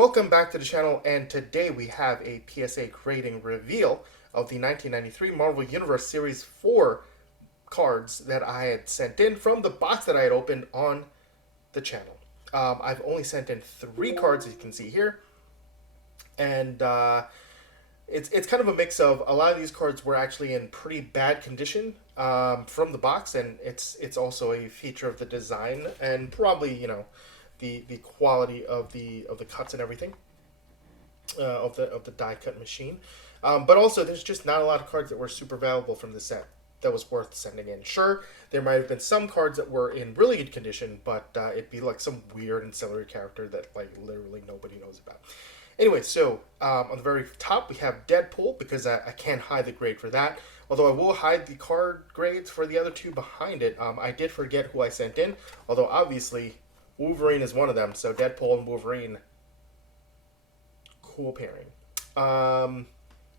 Welcome back to the channel, and today we have a PSA grading reveal of the 1993 Marvel Universe Series 4 cards that I had sent in from the box that I had opened on the channel. I've only sent in 3 cards, as you can see here, and it's kind of a mix of a lot of these cards were actually in pretty bad condition from the box, and it's also a feature of the design and probably the quality of the cuts and everything of the die cut machine. But also, there's just not a lot of cards that were super valuable from the set that was worth sending in. Sure, there might have been some cards that were in really good condition, but it'd be like some weird ancillary character that like literally nobody knows about. Anyway, so on the very top we have Deadpool, because I can't hide the grade for that. Although I will hide the card grades for the other two behind it. I did forget who I sent in, although obviously Wolverine is one of them, so Deadpool and Wolverine, cool pairing.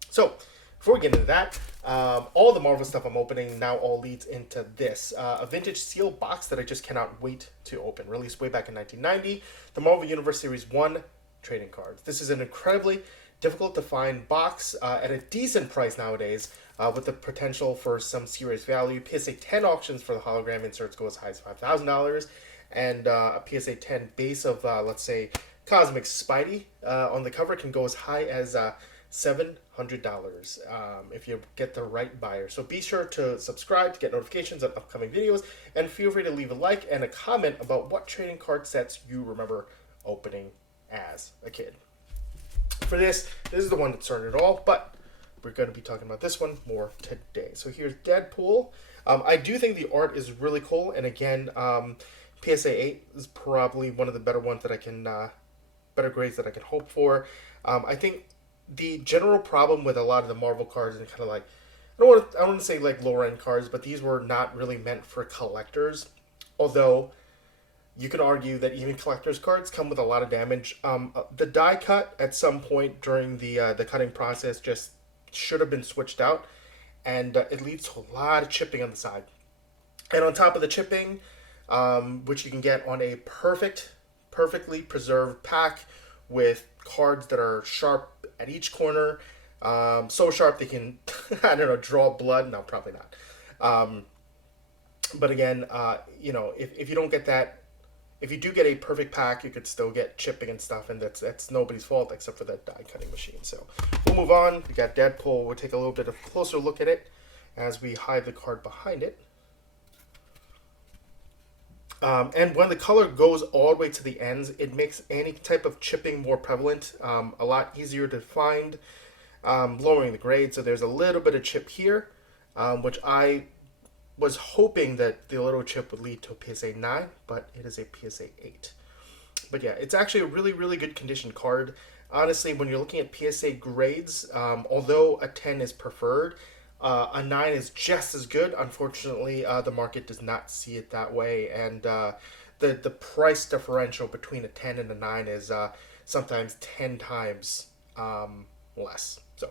So, before we get into that, all the Marvel stuff I'm opening now all leads into this. A vintage sealed box that I just cannot wait to open. Released way back in 1990, the Marvel Universe Series 1 trading cards. This is an incredibly difficult to find box at a decent price nowadays, with the potential for some serious value. PSA 10 auctions for the hologram inserts go as high as $5,000. And a PSA 10 base of, let's say, Cosmic Spidey on the cover can go as high as $700 if you get the right buyer. So be sure to subscribe to get notifications of upcoming videos, and feel free to leave a like and a comment about what trading card sets you remember opening as a kid. For this is the one that started it all, but we're going to be talking about this one more today. So here's Deadpool. I do think the art is really cool, and again, PSA 8 is probably one of the better ones that I can, better grades that I can hope for. I think the general problem with a lot of the Marvel cards and kind of like, I don't want to say like lower end cards, but these were not really meant for collectors. Although you can argue that even collectors cards come with a lot of damage. The die cut at some point during the cutting process just should have been switched out, and it leads to a lot of chipping on the side. And on top of the chipping, which you can get on a perfectly preserved pack with cards that are sharp at each corner, so sharp they can, I don't know, draw blood. No, probably not. But again, if you don't get that, if you do get a perfect pack, you could still get chipping and stuff, and that's nobody's fault except for that die cutting machine. So we'll move on. We got Deadpool. We'll take a little bit of a closer look at it as we hide the card behind it. And when the color goes all the way to the ends, it makes any type of chipping more prevalent, a lot easier to find, lowering the grade. So there's a little bit of chip here, which I was hoping that the little chip would lead to a PSA 9, but it is a PSA 8. But yeah, it's actually a really, really good condition card. Honestly, when you're looking at PSA grades, although a 10 is preferred, a 9 is just as good. Unfortunately, the market does not see it that way, and the price differential between a 10 and a 9 is sometimes 10 times less. So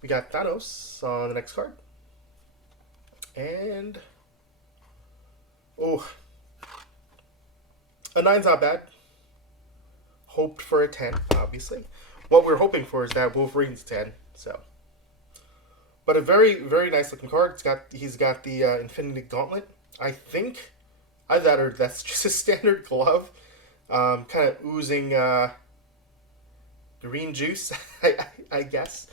we got Thanos on the next card, and oh, a 9's not bad. Hoped for a 10, obviously. What we're hoping for is that Wolverine's 10. So. But a very, very nice looking card. He's got the Infinity Gauntlet. I think either that or that's just a standard glove. Kind of oozing green juice, I guess.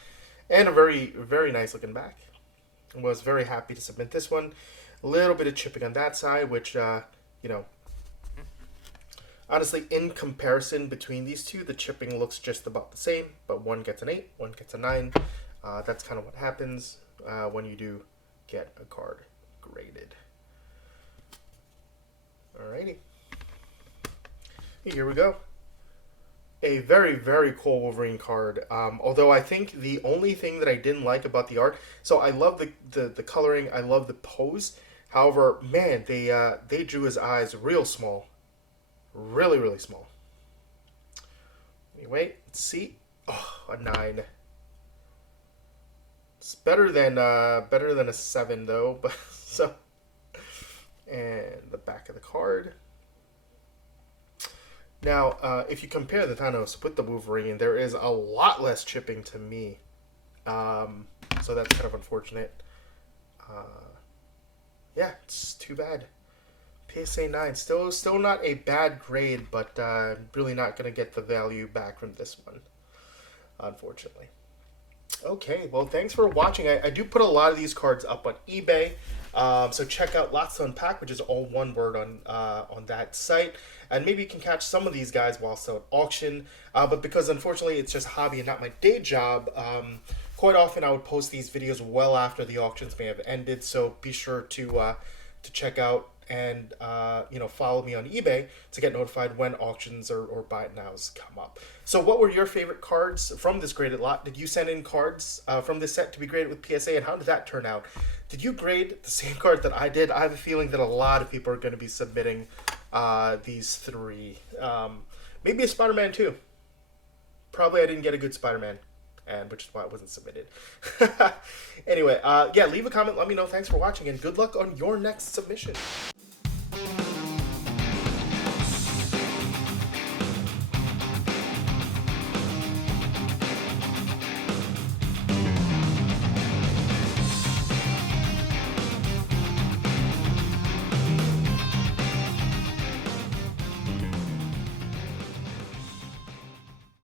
And a very, very nice looking back. I was very happy to submit this one. A little bit of chipping on that side, which, honestly, in comparison between these two, the chipping looks just about the same. But one gets an 8, one gets a 9. That's kind of what happens when you do get a card graded. Alrighty. Here we go. A very, very cool Wolverine card. Although I think the only thing that I didn't like about the art, so I love the coloring, I love the pose. However, man, they drew his eyes real small. Really, really small. Anyway, let's see. Oh, a 9. It's better than a 7 though, but so, and the back of the card. Now, if you compare the Thanos with the Wolverine, there is a lot less chipping to me. So that's kind of unfortunate. Yeah, it's too bad. PSA 9, still not a bad grade, but really not going to get the value back from this one, unfortunately. Okay, well, thanks for watching. I do put a lot of these cards up on eBay, so check out Lots to Unpack, which is all one word on that site, and maybe you can catch some of these guys while still at auction. But because unfortunately it's just a hobby and not my day job, quite often I would post these videos well after the auctions may have ended. So be sure to check out and follow me on eBay to get notified when auctions or buy it nows come up. So what were your favorite cards from this graded lot? Did you send in cards from this set to be graded with PSA, and how did that turn out? Did you grade the same card that I did? I have a feeling that a lot of people are going to be submitting these three. Maybe a Spider-Man too. Probably I didn't get a good Spider-Man, and which is why it wasn't submitted. Anyway, yeah, leave a comment, let me know. Thanks for watching, and good luck on your next submission.